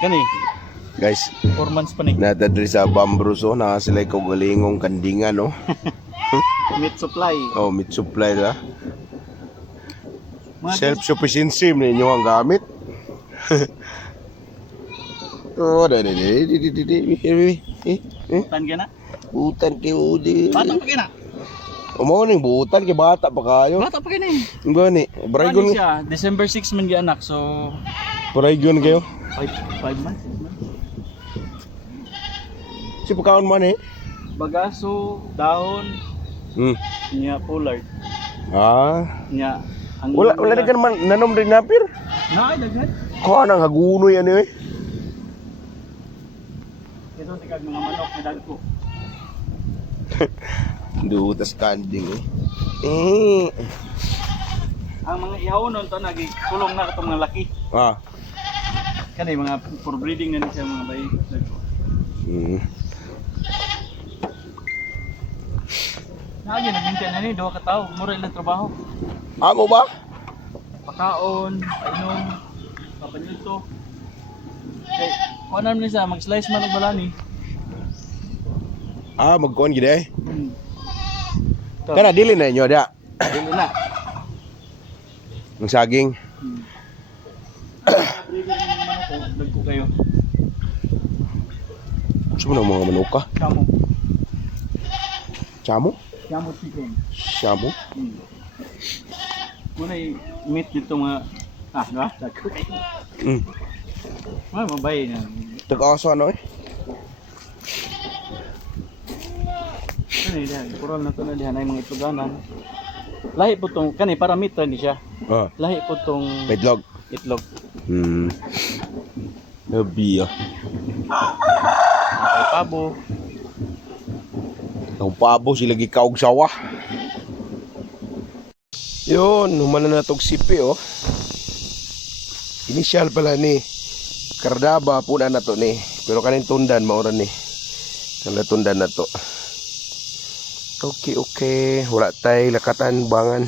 Gani. Guys, 4 months pa ni. natadri sa Bambruso na sila kaugalingong kandingan, no? Meat supply. Oh, meat supply la. Mga Self-sufficiency ninyo ang gamit. Oh, Tan gana. butan kay udi. Bata pa kina. Umaw ning butan kay bata pa kayo. Bata pa kina. Ngani, Ano Braygon, siya? December 6 man gi anak. So Braygon kayo. 5 months. Si pagkaon man eh. Bagaso, dahon, niya pollard. Ah, Niya ang wala na man nanom rin napir. Na daghan. Ko nang hagunoy ano eh. Ito tigag mga manok na dagko. Dutas kanding eh. Ang mga ihaw nun to nagkulong na katong mga laki. Ah. Kani mga for breeding na ni siya mga bay. Nagi nagmintan na ni duha ka tawo, mura ilang trabaho. Amo ba? Pakaon, painom, papanyuto. Kay kuan naman ni siya mag-slice man og balani. Ah, magkuhan gid eh. Ito, Kana dili na inyo da. dili na. Ang saging. Breeding ng mga manok ko, dagko kayo. Sino na mga manok ka? Kamo, Chamo? kamo chicken. Chamo? Kunay meat dito mga diba? Dagko kayo. Mabay na. Tag-aso ano eh? Kani diyan, pural na to na diyan ay mga itloganan. Lahi po tong kani para meat ra ni siya. Ah, Lahi po tong pedlog. itlog. Nabi ah. Ay pabo. Ang pabo sila gikaog sawa. Yun, humana na tog sipi oh. Initial pala ni Cardaba po na to ni. Pero kanin tundan maura ni. Kala tundan na to. Okay, okay. Wala tay lakatan bangan.